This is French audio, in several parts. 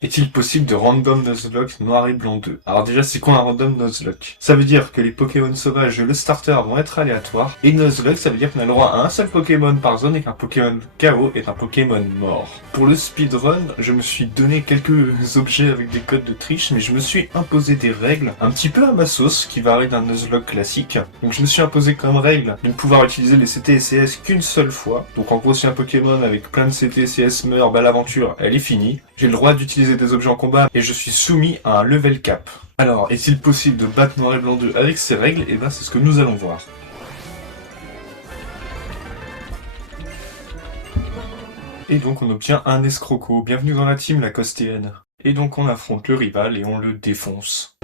Est-il possible de random Nuzlocke noir et blanc 2? Alors déjà, c'est quoi un random Nuzlocke? Ça veut dire que les Pokémon sauvages et le starter vont être aléatoires, et Nuzlocke, ça veut dire qu'on a le droit à un seul Pokémon par zone et qu'un Pokémon KO est un Pokémon mort. Pour le speedrun, je me suis donné quelques objets avec des codes de triche, mais je me suis imposé des règles un petit peu à ma sauce, qui varient d'un Nuzlocke classique. Donc je me suis imposé comme règle de ne pouvoir utiliser les CT et CS qu'une seule fois. Donc en gros, si un Pokémon avec plein de CT et CS meurt, bah l'aventure, elle est finie. J'ai le droit d'utiliser des objets en combat et je suis soumis à un level cap. Alors, est-il possible de battre Noir et Blanc 2 avec ces règles? Et ben c'est ce que nous allons voir. Et donc on obtient un escroco. Bienvenue dans la team Lacostéenne. Et donc on affronte le rival et on le défonce.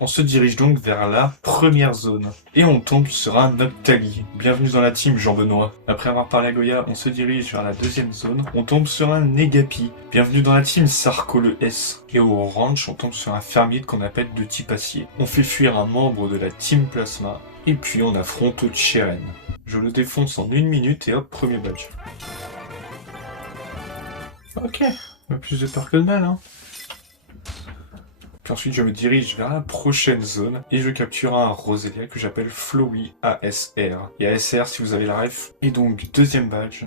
On se dirige donc vers la première zone. Et on tombe sur un Noctali. Bienvenue dans la team Jean-Benoît. Après avoir parlé à Goya, on se dirige vers la deuxième zone. On tombe sur un Negapi. Bienvenue dans la team Sarko le S. Et au ranch, on tombe sur un fermier qu'on appelle de type acier. On fait fuir un membre de la team Plasma. Et puis on affronte Cheren. Je le défonce en 1 minute et hop, premier badge. Ok, plus de peur que de mal, hein. Puis ensuite, je me dirige vers la prochaine zone et je capture un Roselia que j'appelle Flowey ASR. Et ASR si vous avez la ref. Et donc, deuxième badge.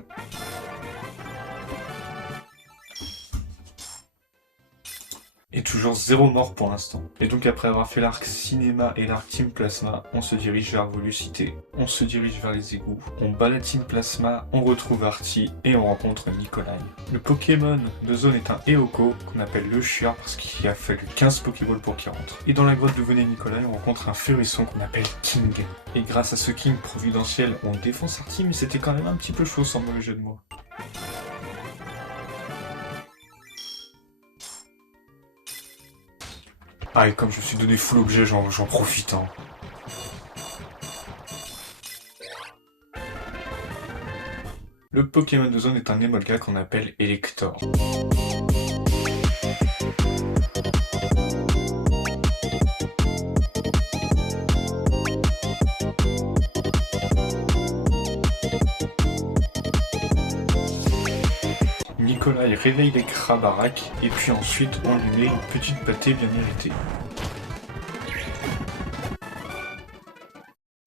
Et toujours 0 mort pour l'instant. Et donc après avoir fait l'arc cinéma et l'arc Team Plasma, on se dirige vers Volucité. On se dirige vers les égouts. On bat la Team Plasma, on retrouve Artie et on rencontre Nikolai. Le Pokémon de zone est un Eoko qu'on appelle le Chieur parce qu'il a fallu 15 Pokéballs pour qu'il rentre. Et dans la grotte de Venet Nikolai, on rencontre un Furisson qu'on appelle King. Et grâce à ce King providentiel, on défonce Artie, mais c'était quand même un petit peu chaud sans mauvais jeu de mots. Ah, et comme je me suis donné full objet, j'en profite, hein. Le Pokémon de zone est un Emolga qu'on appelle Elector. Nikolai réveille les Krabarak et puis ensuite on lui met une petite pâtée bien méritée.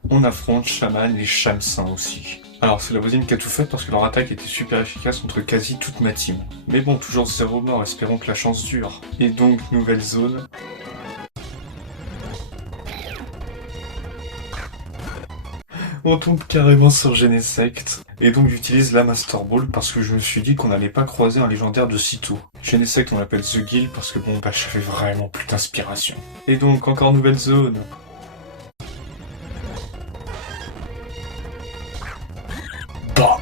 On affronte Shaman et Shamsin aussi. Alors c'est la voisine qui a tout fait parce que leur attaque était super efficace contre quasi toute ma team. Mais bon, toujours 0 mort, espérons que la chance dure. Et donc, nouvelle zone. On tombe carrément sur Genesect. Et donc j'utilise la Master Ball parce que je me suis dit qu'on n'allait pas croiser un légendaire de sitôt. Genesect on l'appelle The Guild parce que bon bah j'avais vraiment plus d'inspiration. Et donc encore nouvelle zone. Bah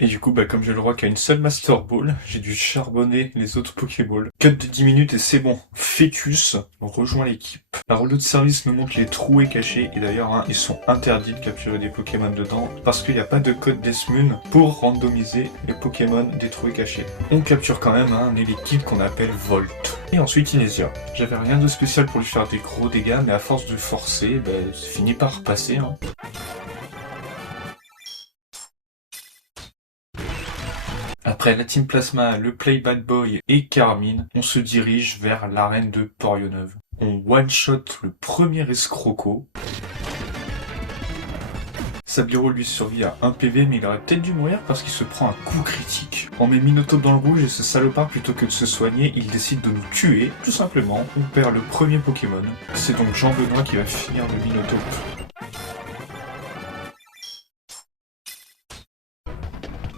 Et du coup, bah, comme j'ai le droit qu'à une seule Master Ball, j'ai dû charbonner les autres Pokéballs. Cut de 10 minutes et c'est bon. Fétus rejoint l'équipe. La rouleau de service me montre les trouées cachés et d'ailleurs, hein, ils sont interdits de capturer des Pokémon dedans parce qu'il n'y a pas de code Deathmoon pour randomiser les Pokémon des trouées cachées. On capture quand même un Elekid qu'on appelle Volt. Et ensuite Inesia. J'avais rien de spécial pour lui faire des gros dégâts, mais à force de forcer, bah, c'est fini par passer, hein. Après la Team Plasma, le Play Bad Boy et Carmine, on se dirige vers l'arène de Porionov. On one-shot le premier escroco. Sabliro lui survit à 1 PV, mais il aurait peut-être dû mourir parce qu'il se prend un coup critique. On met Minotaur dans le rouge et ce salopard, plutôt que de se soigner, il décide de nous tuer. Tout simplement, on perd le premier Pokémon. C'est donc Jean-Benoît qui va finir le Minotaur.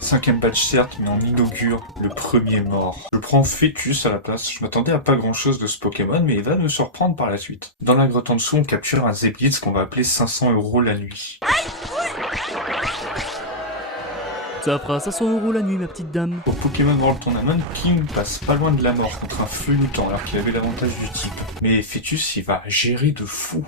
Cinquième badge certes, mais on inaugure le premier mort. Je prends Fétus à la place, je m'attendais à pas grand chose de ce Pokémon, mais il va me surprendre par la suite. Dans la grotte en dessous, on capture un Zeblitz qu'on va appeler 500 € la nuit. Ça fera 500 € la nuit, ma petite dame. Au Pokémon World Tournament, King passe pas loin de la mort contre un feu mutant alors qu'il avait l'avantage du type. Mais Fétus, il va gérer de fou.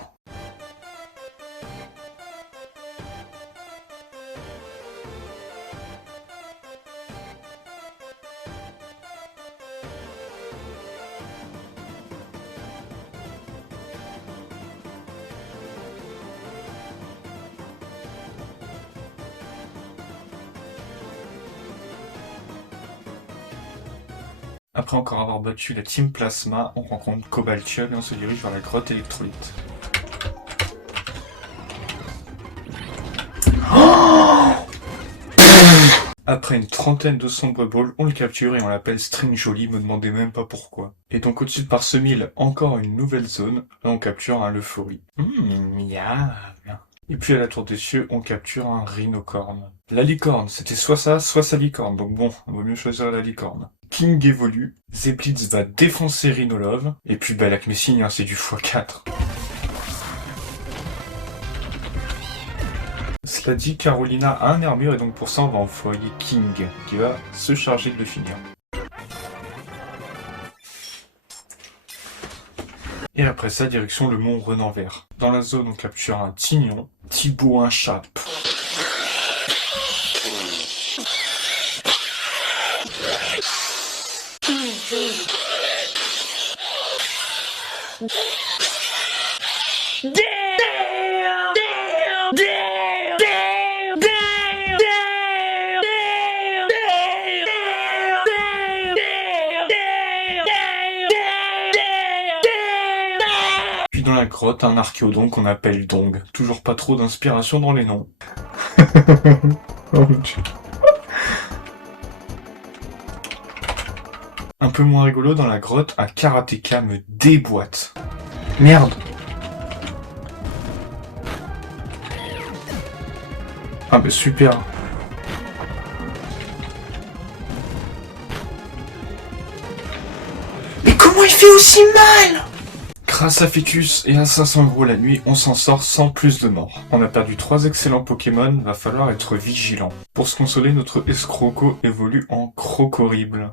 Après encore avoir battu la Team Plasma, on rencontre Cobaltium et on se dirige vers la grotte électrolyte. Après une trentaine de sombres balls, on le capture et on l'appelle String Jolly, me demandez même pas pourquoi. Et donc au-dessus de Parsemille, encore une nouvelle zone, là on capture un Euphorie. Miam. Et puis à la tour des cieux, on capture un Rhinocorne. La licorne, c'était soit ça, soit sa licorne, donc bon, on vaut mieux choisir la licorne. King évolue, Zeblitz va défoncer Rhinolove, et puis bah Lac Messine, hein, c'est du x4. Cela dit, Carolina a un armure et donc pour ça on va envoyer King, qui va se charger de le finir. Et après ça, direction le mont Renanvert. Dans la zone, on capture un Tignon, Thibaut un Chape. Puis dans la grotte, un archéodon qu'on appelle Dong. Toujours pas trop d'inspiration dans les noms. Oh mon Dieu. Un peu moins rigolo dans la grotte, un karatéka me déboîte. Merde. Ah bah super. Mais comment il fait aussi mal? Grâce à Fétus et à 500 gros la nuit, on s'en sort sans plus de morts. On a perdu 3 excellents Pokémon, va falloir être vigilant. Pour se consoler, notre Escroco évolue en Crocorible.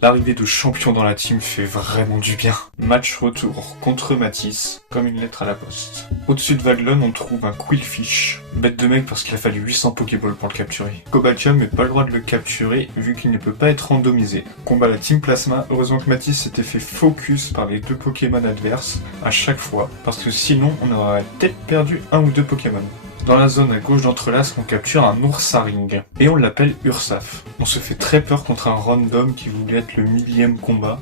L'arrivée de champion dans la team fait vraiment du bien. Match retour contre Matisse, comme une lettre à la poste. Au-dessus de Vaglon, on trouve un Quillfish. Bête de mec parce qu'il a fallu 800 Pokéballs pour le capturer. Cobaltium n'a pas le droit de le capturer vu qu'il ne peut pas être randomisé. Combat la Team Plasma, heureusement que Matisse s'était fait focus par les 2 Pokémon adverses à chaque fois, parce que sinon on aurait peut-être perdu 1 ou 2 Pokémon. Dans la zone à gauche d'Entrelas, on capture un Oursaring, et on l'appelle Ursaf. On se fait très peur contre un random qui voulait être le 1000e combat.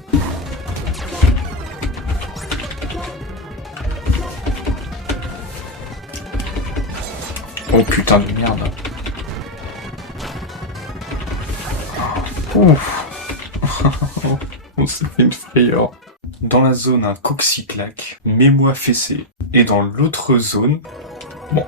Oh putain de merde. Ouf. On s'est fait une frayeur. Dans la zone, un Coxyclac, Mets-moi fessé. Et dans l'autre zone, bon...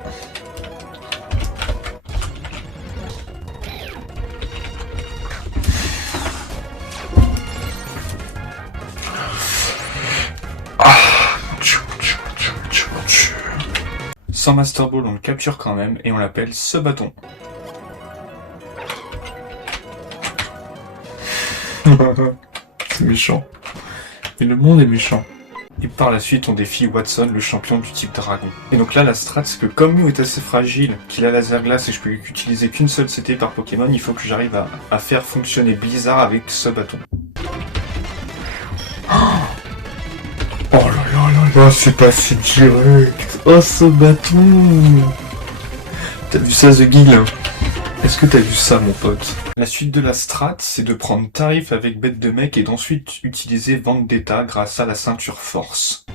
Sans Master Ball, on le capture quand même et on l'appelle ce bâton. C'est méchant. Et le monde est méchant. Et par la suite, on défie Watson, le champion du type dragon. Et donc là, la strat, c'est que comme Mew est assez fragile, qu'il a laser glace et je peux utiliser qu'une seule CT par Pokémon, il faut que j'arrive à faire fonctionner Blizzard avec ce bâton. Oh là là là là, c'est passé direct. Oh ce bâton. T'as vu ça The Guild? Est-ce que t'as vu ça mon pote? La suite de la strat, c'est de prendre Tarif avec Bête de Mec et d'ensuite utiliser Vendetta grâce à la ceinture Force.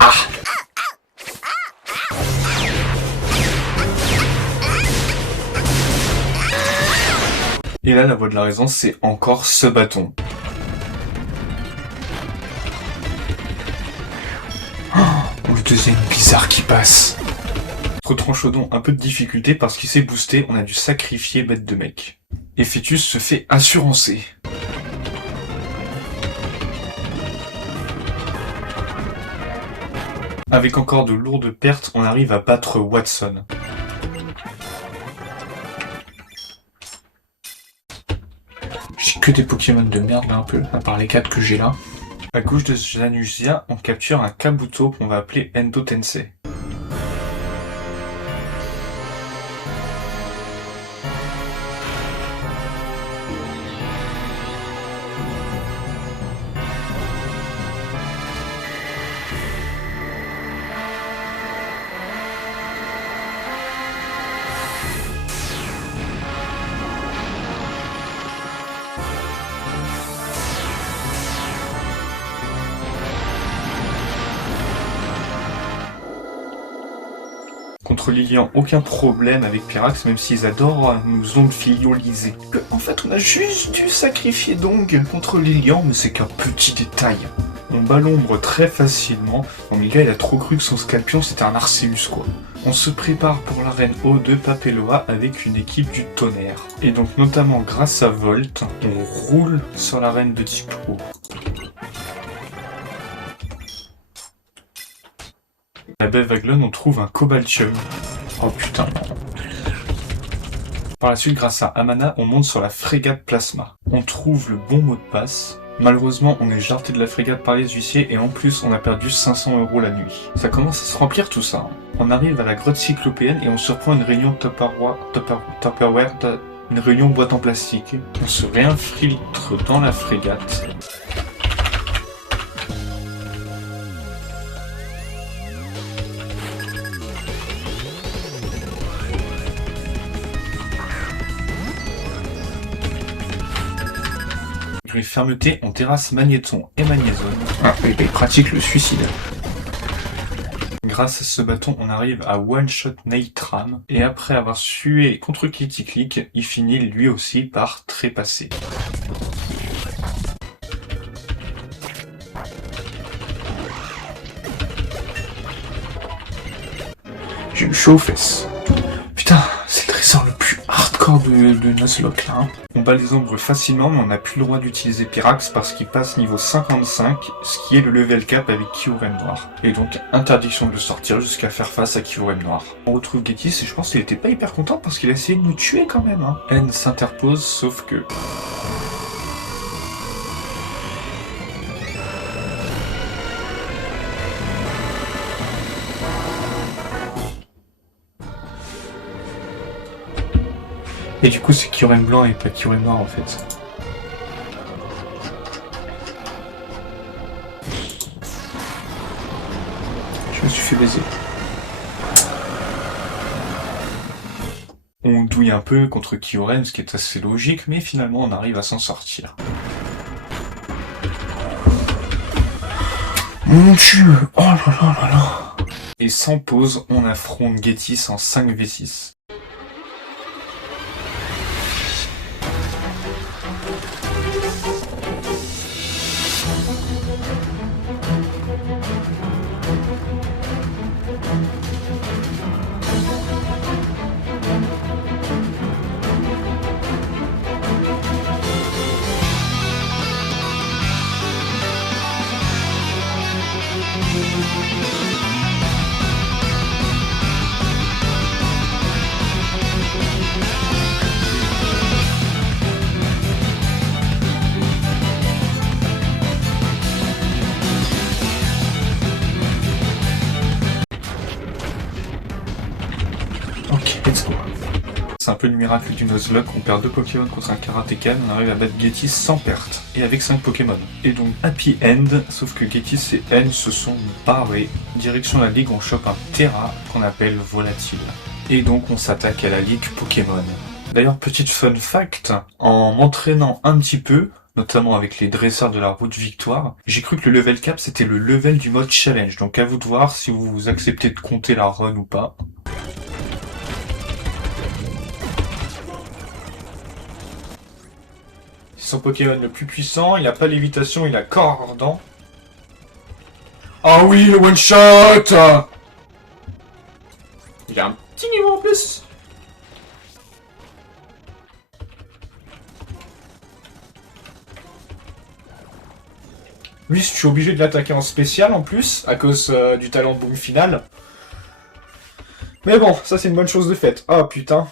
Ah! Et là, la voix de la raison, c'est encore ce bâton. Oh, le deuxième bizarre qui passe. Retranchodon, un peu de difficulté parce qu'il s'est boosté, on a dû sacrifier Bête de Mec. Et Fétus se fait assurancer. Avec encore de lourdes pertes, on arrive à battre Watson. J'ai que des Pokémon de merde là un peu, à part les 4 que j'ai là. À gauche de Janusia, on capture un Kabuto qu'on va appeler Endo Tensei. Contre Lilian, aucun problème avec Pyrax, même s'ils adorent nous onfilioliser. En fait, on a juste dû sacrifier Dong contre Lilian, mais c'est qu'un petit détail. On bat l'ombre très facilement. Bon, mais le gars, il a trop cru que son Scalpion, c'était un Arceus, quoi. On se prépare pour l'arène O de Papeloa avec une équipe du tonnerre. Et donc, notamment grâce à Volt, on roule sur l'arène de type O. À Bevaglon, on trouve un Cobaltium. Oh putain. Par la suite, grâce à Amana, on monte sur la frégate Plasma. On trouve le bon mot de passe. Malheureusement, on est jarté de la frégate par les huissiers et en plus, on a perdu 500 € la nuit. Ça commence à se remplir tout ça. On arrive à la grotte cyclopéenne et on surprend une réunion Tupperware, une réunion boîte en plastique. On se réinfiltre dans la frégate. Les fermetés, on terrasse Magnéton et Magnézone. Ah, il pratique le suicide. Grâce à ce bâton, on arrive à one-shot Neitram, et après avoir sué contre Click, il finit lui aussi par trépasser. J'ai eu chaud aux fesses. Putain, c'est le trésor le plus hardcore de Nuzlocke là. Hein. On bat les ombres facilement, mais on n'a plus le droit d'utiliser Pyrax parce qu'il passe niveau 55, ce qui est le level cap avec Kyurem Noir. Et donc interdiction de le sortir jusqu'à faire face à Kyurem Noir. On retrouve Getis et je pense qu'il était pas hyper content parce qu'il a essayé de nous tuer quand même. Hein. N s'interpose, sauf que... Et du coup, c'est Kyurem blanc et pas Kyurem noir en fait. Je me suis fait baiser. On douille un peu contre Kyurem, ce qui est assez logique, mais finalement on arrive à s'en sortir. Mon dieu! Oh là là là là! Et sans pause, on affronte Getis en 5v6. Ok, let's go. C'est un peu le miracle du Nuzlocke, on perd 2 Pokémon contre un Karateka, on arrive à battre Getis sans perte, et avec 5 Pokémon. Et donc happy end, sauf que Getis et N se sont barrés. Direction la ligue, on chope un Terra qu'on appelle Volatile. Et donc on s'attaque à la ligue Pokémon. D'ailleurs, petite fun fact, en m'entraînant un petit peu, notamment avec les dresseurs de la route Victoire, j'ai cru que le level cap c'était le level du mode challenge, donc à vous de voir si vous acceptez de compter la run ou pas. C'est son Pokémon le plus puissant, il a pas lévitation, il a corps ardent. Ah oui, le one shot! Il a un petit niveau en plus. Lui, je suis obligé de l'attaquer en spécial en plus, à cause du talent boom final. Mais bon, ça c'est une bonne chose de faite. Ah putain.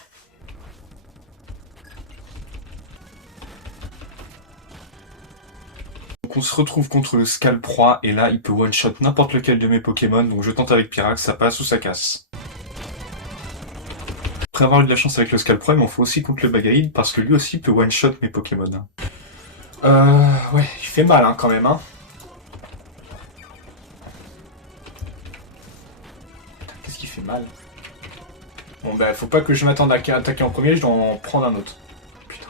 Donc on se retrouve contre le Scalproie, et là il peut one-shot n'importe lequel de mes Pokémon, donc je tente avec Pyrax, ça passe ou ça casse. Après avoir eu de la chance avec le Scalproie, il m'en faut aussi contre le Bagaïd, parce que lui aussi peut one-shot mes Pokémon. Ouais, il fait mal hein, quand même hein. Qu'est-ce qui fait mal? Bon bah faut pas que je m'attende à attaquer en premier, je dois en prendre un autre. Putain.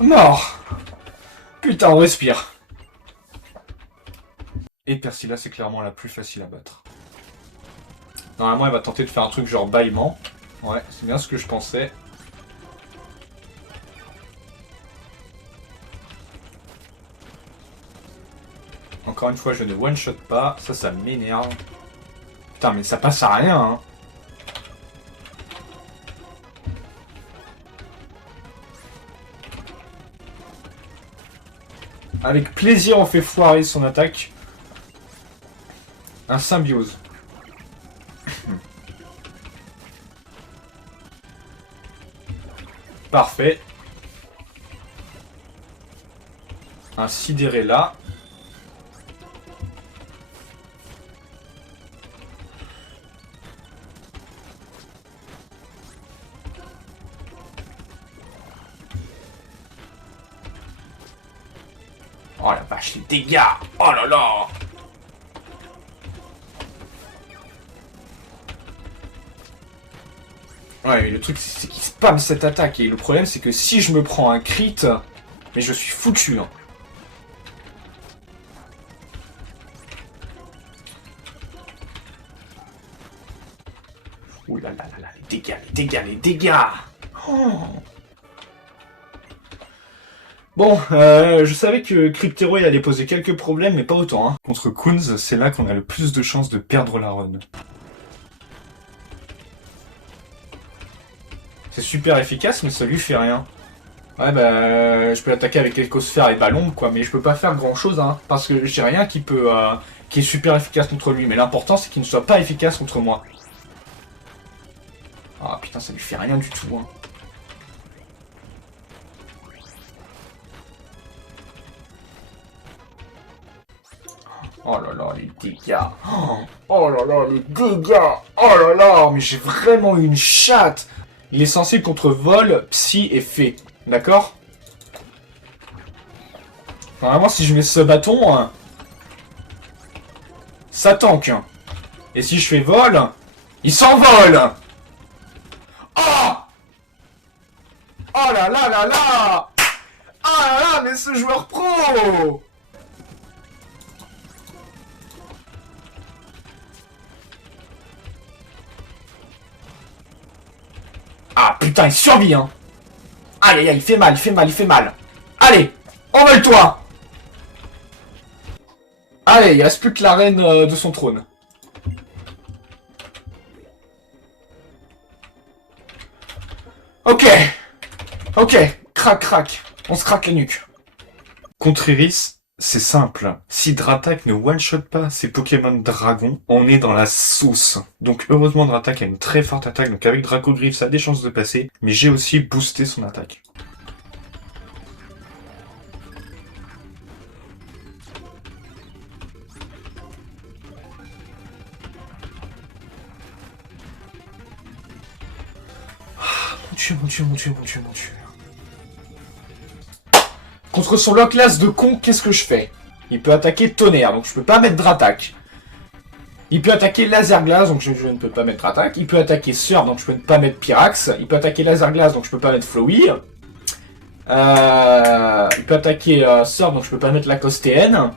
Mort. Putain, on respire. Et Persilla, c'est clairement la plus facile à battre. Normalement, elle va tenter de faire un truc genre bâillement. Ouais, c'est bien ce que je pensais. Encore une fois, je ne one-shot pas. Ça m'énerve. Putain, mais ça passe à rien, hein. Avec plaisir, on fait foirer son attaque. Un symbiose. Parfait. Un sidéré là. Oh la vache, les dégâts! Oh là là! Ouais, mais le truc, c'est qu'il spam cette attaque. Et le problème, c'est que si je me prends un crit, mais je suis foutu, hein. Ouh là là là là, les dégâts, les dégâts, les dégâts! Oh. Bon, je savais que Cryptero il allait poser quelques problèmes, mais pas autant, hein. Contre Kunz, c'est là qu'on a le plus de chances de perdre la run. C'est super efficace, mais ça lui fait rien. Ouais, bah, je peux l'attaquer avec Écosphère et Ballon, quoi, mais je peux pas faire grand-chose, hein, parce que j'ai rien qui peut, qui est super efficace contre lui, mais l'important, c'est qu'il ne soit pas efficace contre moi. Ah, putain, ça lui fait rien du tout, hein. Oh là là, les dégâts. Oh là là, les dégâts. Oh là là, mais j'ai vraiment une chatte. Il est sensible contre vol, psy et fée. D'accord? Vraiment, si je mets ce bâton, hein, ça tank. Et si je fais vol, il s'envole. Oh! Oh là là là là! Oh là là, mais ce joueur pro! Ah putain, il survit, hein. Aïe aïe aïe, il fait mal, il fait mal, il fait mal. Allez, envole-toi. Allez, il reste plus que la reine de son trône. Ok. Ok, crac crac. On se craque la nuque. Contre Iris, c'est simple. Si Dratak ne one-shot pas ses Pokémon Dragon, on est dans la sauce. Donc heureusement Dratak a une très forte attaque, donc avec Dracogriffe ça a des chances de passer, mais j'ai aussi boosté son attaque. Mon dieu, mon dieu, mon dieu, mon dieu, mon dieu. Contre son Loclas de con, qu'est-ce que je fais? Il peut attaquer Tonnerre, donc je peux pas mettre Dratak. Il peut attaquer Laser Glace, donc je ne peux pas mettre Dratak. Il peut attaquer Surf, donc je peux pas mettre Pyrax. Il peut attaquer Laser Glace, donc je peux pas mettre Flowey. Il peut attaquer Surf, donc je peux pas mettre Lacostéenne.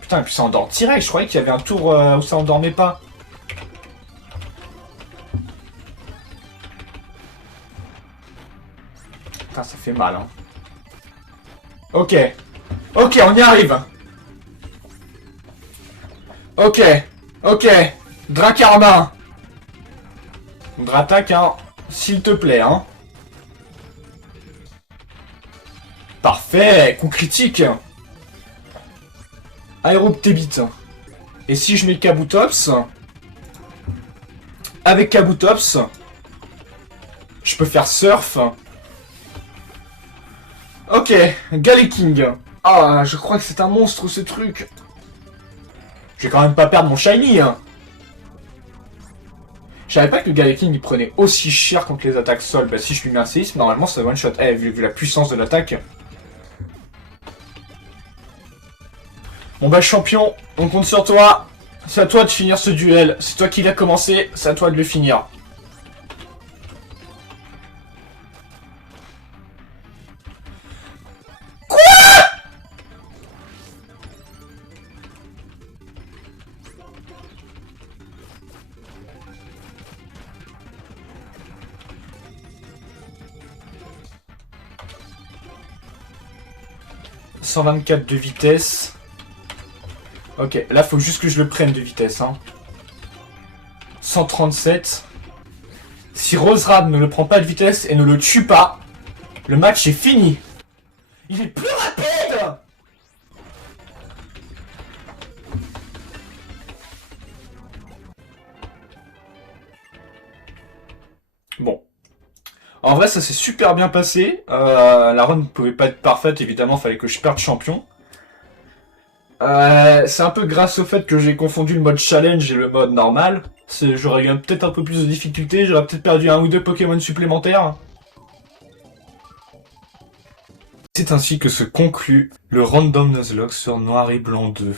Putain, et puis ça endort direct. Je croyais qu'il y avait un tour où ça endormait pas. Putain, ça fait mal, hein. Ok. Ok, on y arrive. Ok. Ok. Dracarmin. Dratak, hein. S'il te plaît, hein. Parfait. Coup critique. Aéroptébite. Et si je mets Kabutops, avec Kabutops, je peux faire Surf. Ok, Galeking. Ah, je crois que c'est un monstre ce truc. Je vais quand même pas perdre mon Shiny, hein. Je savais pas que le Galeking il prenait aussi cher contre les attaques sol. Bah si je lui mets un séisme, normalement ça one shot. Eh, vu la puissance de l'attaque. Bon bah champion, on compte sur toi. C'est à toi de finir ce duel. C'est toi qui l'as commencé, c'est à toi de le finir. 124 de vitesse. Ok, là faut juste que je le prenne de vitesse. Hein. 137. Si Roserad ne le prend pas de vitesse et ne le tue pas, le match est fini. Il est plus rapide. Bon. En vrai, ça s'est super bien passé. La run ne pouvait pas être parfaite, évidemment, fallait que je perde champion. C'est un peu grâce au fait que j'ai confondu le mode challenge et le mode normal. J'aurais eu peut-être un peu plus de difficultés, j'aurais peut-être perdu un ou deux Pokémon supplémentaires. C'est ainsi que se conclut le Random Nuzlocke sur Noir et Blanc 2.